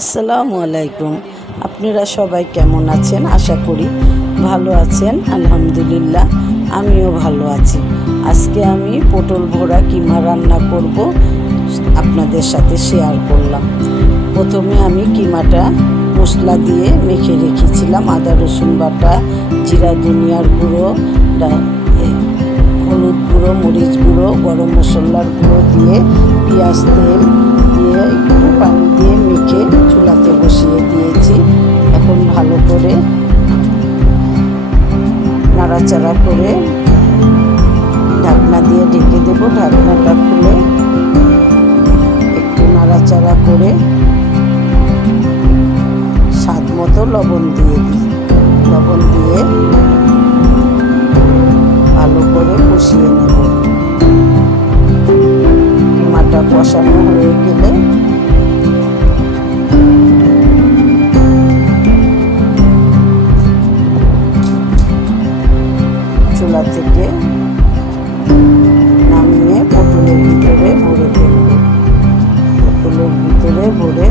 আসসালামু আলাইকুম। আপনারা সবাই কেমন আছেন? আশা করি ভালো আছেন। আলহামদুলিল্লাহ, আমিও ভালো আছি। আজকে আমি পটল ভরা কিমা রান্না করব, আপনাদের সাথে শেয়ার করলাম। প্রথমে আমি কিমাটা মশলা দিয়ে মেখে রেখেছিলাম। আদা রসুন বাটা, জিরা ধনিয়ার গুঁড়ো, হলুদ গুঁড়ো, মরিচ গুঁড়ো, গরম মশলার গুঁড়ো দিয়ে পেঁয়াজ তেল দিয়ে একটু পানি দিয়ে মেখে চুলাতে বসিয়ে দিয়েছি। এখন ভালো করে নাড়াচাড়া করে ঢাকনা দিয়ে ঢেকে দেব। ঢাকনাটা খুলে একটু নাড়াচাড়া করে স্বাদ মতো লবণ দিয়ে দিই। লবণ দিয়ে ভালো করে কষিয়ে নেব। কিমাটা কষানো হয়ে গেলে চুলা থেকে নামিয়ে পটলের ভিতরে ভরে ফেলব। পটলের ভিতরে ভরে